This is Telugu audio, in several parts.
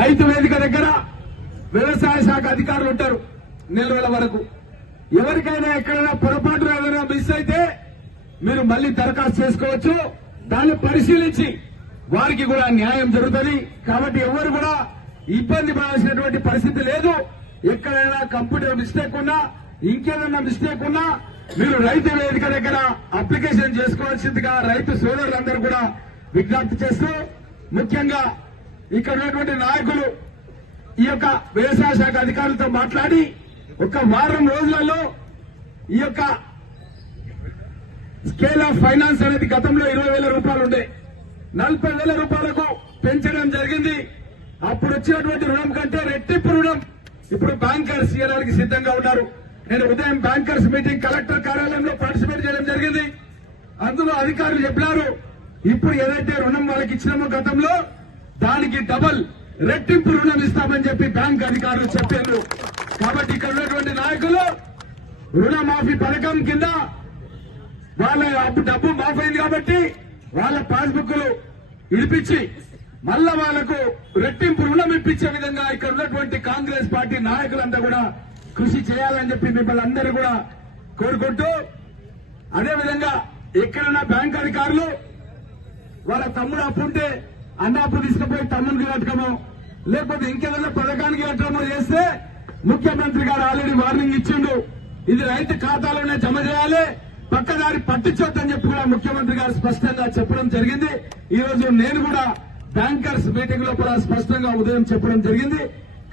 రైతు వేదిక దగ్గర వ్యవసాయ శాఖ అధికారులు ఉంటారు నెల రోజుల వరకు. ఎవరికైనా ఎక్కడైనా పొరపాటు ఏదైనా మిస్ అయితే మీరు మళ్లీ దరఖాస్తు చేసుకోవచ్చు. దాన్ని పరిశీలించి వారికి కూడా న్యాయం జరుగుతుంది. కాబట్టి ఎవరు కూడా ఇబ్బంది పడాల్సినటువంటి పరిస్థితి లేదు. ఎక్కడైనా కంప్యూటర్ మిస్టేక్ ఉన్నా ఇంకేదైనా మిస్టేక్ ఉన్నా మీరు రైతు వేదిక దగ్గర అప్లికేషన్ చేసుకోవాల్సిందిగా రైతు సోదరులందరూ కూడా విజ్ఞప్తి చేస్తూ, ముఖ్యంగా ఇక్కడ ఉన్నటువంటి నాయకులు ఈ యొక్క వ్యవసాయ శాఖ అధికారులతో మాట్లాడి ఒక వారం రోజులలో ఈ యొక్క స్కేల్ ఆఫ్ ఫైనాన్స్ అనేది గతంలో 20,000 రూపాయలు ఉండే 40,000 రూపాయలకు పెంచడం జరిగింది. అప్పుడు వచ్చినటువంటి రుణం కంటే రెట్టింపు రుణం ఇప్పుడు బ్యాంకర్స్ ఇవ్వడానికి సిద్ధంగా ఉన్నారు. నేను ఉదయం బ్యాంకర్స్ మీటింగ్ కలెక్టర్ కార్యాలయంలో పార్టిసిపేట్ చేయడం జరిగింది. అందులో అధికారులు చెప్పారు, ఇప్పుడు ఏదైతే రుణం వాళ్ళకి ఇచ్చినామో గతంలో దానికి డబల్ రెట్టింపు రుణం ఇస్తామని చెప్పి బ్యాంక్ అధికారులు చెప్పారు. కాబట్టి ఇక్కడ ఉన్నటువంటి నాయకులు రుణమాఫీ పథకం కింద వాళ్ళ డబ్బు మాఫైంది కాబట్టి వాళ్ళ పాస్బుక్లు ఇడిపించి మళ్ళా వాళ్లకు రెట్టింపు రుణం ఇప్పించే విధంగా ఇక్కడ ఉన్నటువంటి కాంగ్రెస్ పార్టీ నాయకులంతా కూడా కృషి చేయాలని చెప్పి మిమ్మల్ని అందరూ కూడా కోరుకుంటూ, అదేవిధంగా ఎక్కడైనా బ్యాంక్ అధికారులు వాళ్ళ తమ్ముడు అప్పు ఉంటే అన్న అప్పు తీసుకుపోయి తమ్ముడికి కట్టడమో లేకపోతే ఇంకేదైనా పథకానికి కట్టడమో చేస్తే ముఖ్యమంత్రి గారు ఆల్రెడీ వార్నింగ్ ఇచ్చిండు. ఇది రైతు ఖాతాలోనే జమ చేయాలి, పక్కదారి పట్టించొద్దని చెప్పి కూడా ముఖ్యమంత్రి గారు స్పష్టంగా చెప్పడం జరిగింది. ఈ రోజు నేను కూడా బ్యాంకర్స్ మీటింగ్ లో కూడా స్పష్టంగా ఉదయం చెప్పడం జరిగింది.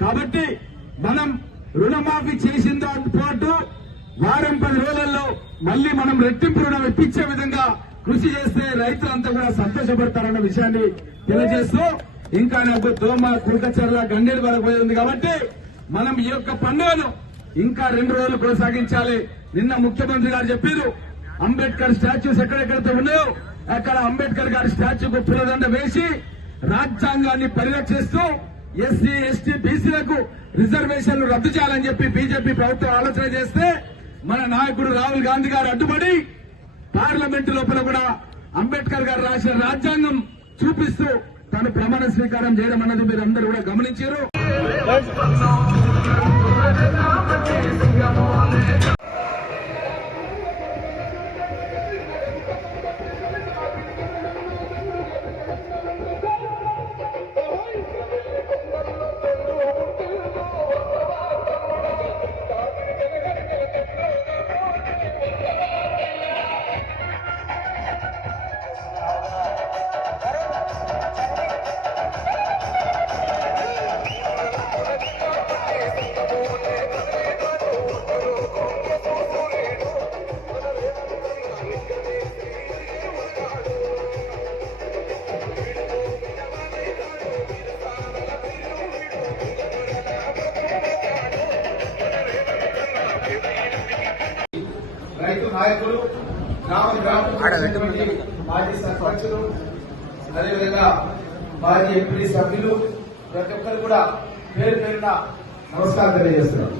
కాబట్టి మనం రుణమాఫీ చేసిన పాటు వారం 10 రోజులలో మళ్లీ మనం రెట్టింపు రుణం ఇప్పించే విధంగా కృషి చేస్తే రైతులంతా కూడా సంతోషపడతారన్న విషయాన్ని తెలియజేస్తూ, ఇంకా నాకు దోమ కురకచర్ల గండేరు వరకు పోయింది కాబట్టి మనం ఈ యొక్క పండుగను ఇంకా 2 రోజులు కొనసాగించాలి. నిన్న ముఖ్యమంత్రి గారు చెప్పారు, అంబేద్కర్ స్టాచ్యూస్ ఎక్కడెక్కడైతే ఉన్నాయో అక్కడ అంబేద్కర్ గారి స్టాచ్యూకు పూలదండ వేసి రాజ్యాంగాన్ని పరిరక్షిస్తూ ఎస్సీ ఎస్టీ బీసీలకు రిజర్వేషన్లు రద్దు చేయాలని చెప్పి బీజేపీ ప్రభుత్వం ఆలోచన చేస్తే మన నాయకుడు రాహుల్ గాంధీ గారు అడ్డుపడి పార్లమెంటు లోపల కూడా అంబేద్కర్ గారు రాసిన రాజ్యాంగం చూపిస్తూ తను ప్రమాణ స్వీకారం చేయడం అన్నది మీరు అందరూ కూడా గమనించారు. రైతు నాయకులు, మాజీ సర్పంచులు, అదేవిధంగా మాజీ ఎంపీ సభ్యులు ప్రతి ఒక్కరు కూడా పేరు పేరున నమస్కారం తెలియజేస్తున్నారు.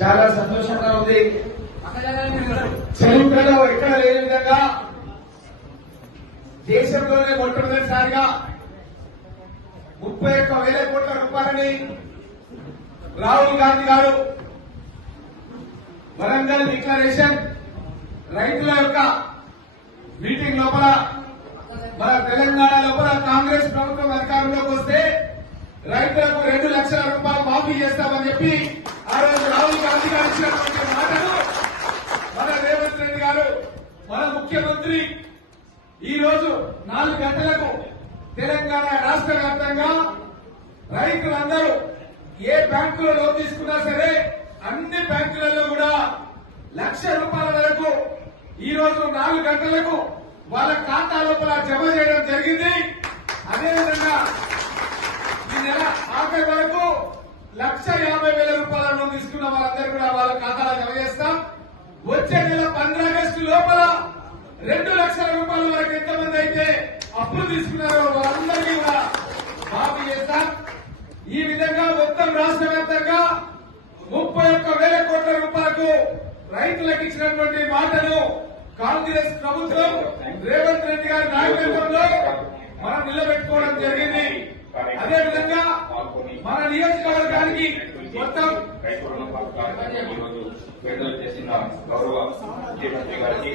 చాలా సంతోషంగా ఉంది. చరిత్రలో ఎక్కడ లేని విధంగా దేశంలోనే మొట్టమొదటిసారిగా 31,000 కోట్ల రూపాయలని రాహుల్ గాంధీ గారు వరంగల్ డిక్లరేషన్ రైతుల యొక్క మీటింగ్ లోపల మన తెలంగాణ లోపల కాంగ్రెస్ ప్రభుత్వం అధికారంలోకి వస్తే రైతులకు 2 లక్షల రూపాయలు మాఫీ చేస్తామని చెప్పి ఆ రోజు రాహుల్ గాంధీ గారు ఇచ్చినటువంటి మాటలు మన రేవంత్ రెడ్డి గారు మన ముఖ్యమంత్రి ఈ రోజు 4 గంటలకు తెలంగాణ రాష్ట్ర వ్యాప్తంగా రైతులందరూ ఏ బ్యాంకులో లోన్ తీసుకున్నా సరే అన్ని బ్యాంకులలో కూడా 1,00,000 రూపాయల వరకు ఈ రోజు 4 గంటలకు వాళ్ళ ఖాతా లోపల జమ చేయడం జరిగింది. అదేవిధంగా ఈ నెల ఆఖరి వరకు 1,50,000 రూపాయల లోన్ తీసుకున్న వాళ్ళందరూ కూడా వాళ్ళ ఖాతాలో జమ చేస్తాం. వచ్చే నెల 15 ఆగస్టు లోపల 2 లక్షల రూపాయల వరకు ఎంతమంది అయితే అప్పులు తీసుకున్నారో వాళ్ళందరినీ కూడా మాఫీ చేస్తాం. ఈ విధంగా మొత్తం రాష్ట్ర వ్యాప్తంగా 31,000 కోట్ల రూపాయలకు రైతులకు ఇచ్చినటువంటి మాటను కాంగ్రెస్ ప్రభుత్వం రేవంత్ రెడ్డి గారి నాయకత్వంలో మనం నిలబెట్టుకోవడం జరిగింది. అదేవిధంగా మన నియోజకవర్గానికి మొత్తం రైతు రుణ పథకాన్ని ఈరోజు విడుదల చేసిన గౌరవ ముఖ్యమంత్రి గారికి